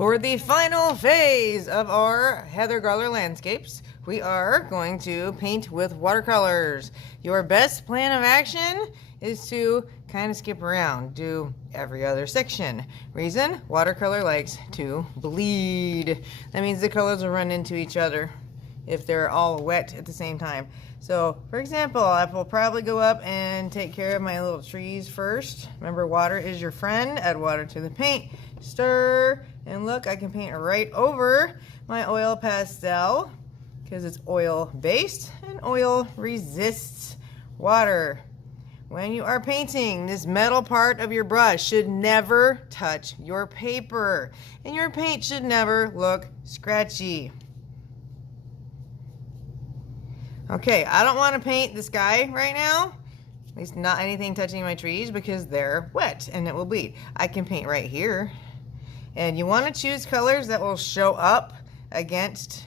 For the final phase of our Heather Garler landscapes, we are going to paint with watercolors. Your best plan of action is to kind of skip around, do every other section. Reason, watercolor likes to bleed. That means the colors will run into each other if they're all wet at the same time. So, for example, I will probably go up and take care of my little trees first. Remember, water is your friend. Add water to the paint, stir, and look, I can paint right over my oil pastel because it's oil-based and oil resists water. When you are painting, this metal part of your brush should never touch your paper, and your paint should never look scratchy. Okay, I don't want to paint the sky right now, at least not anything touching my trees because they're wet and it will bleed. I can paint right here. And you want to choose colors that will show up against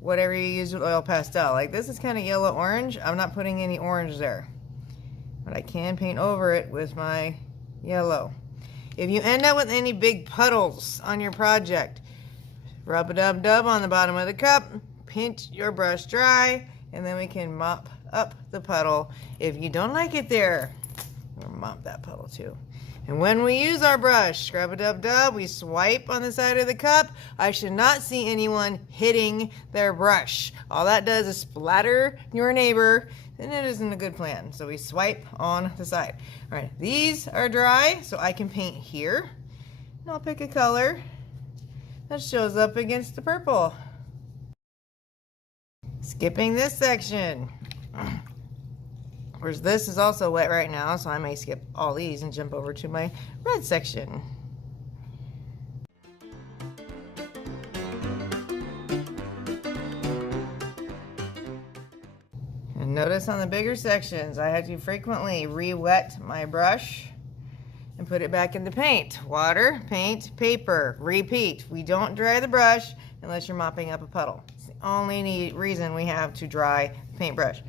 whatever you use with oil pastel. Like this is kind of yellow orange. I'm not putting any orange there, but I can paint over it with my yellow. If you end up with any big puddles on your project, rub-a-dub-dub on the bottom of the cup, pinch your brush dry, and then we can mop up the puddle. If you don't like it there, we'll mop that puddle too. And when we use our brush, scrub-a-dub-dub, we swipe on the side of the cup. I should not see anyone hitting their brush. All that does is splatter your neighbor, and it isn't a good plan. So we swipe on the side. All right, these are dry, so I can paint here. And I'll pick a color that shows up against the purple. Skipping this section. Of course, this is also wet right now, so I may skip all these and jump over to my red section. And notice on the bigger sections, I have to frequently re-wet my brush and put it back in the paint. Water, paint, paper, repeat. We don't dry the brush unless you're mopping up a puddle. It's the only reason we have to dry the paintbrush.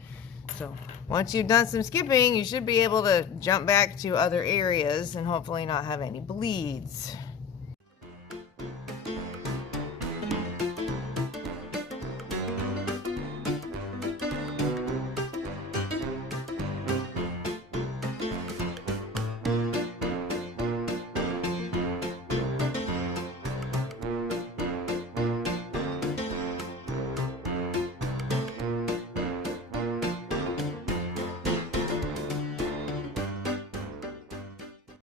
So once you've done some skipping, you should be able to jump back to other areas and hopefully not have any bleeds.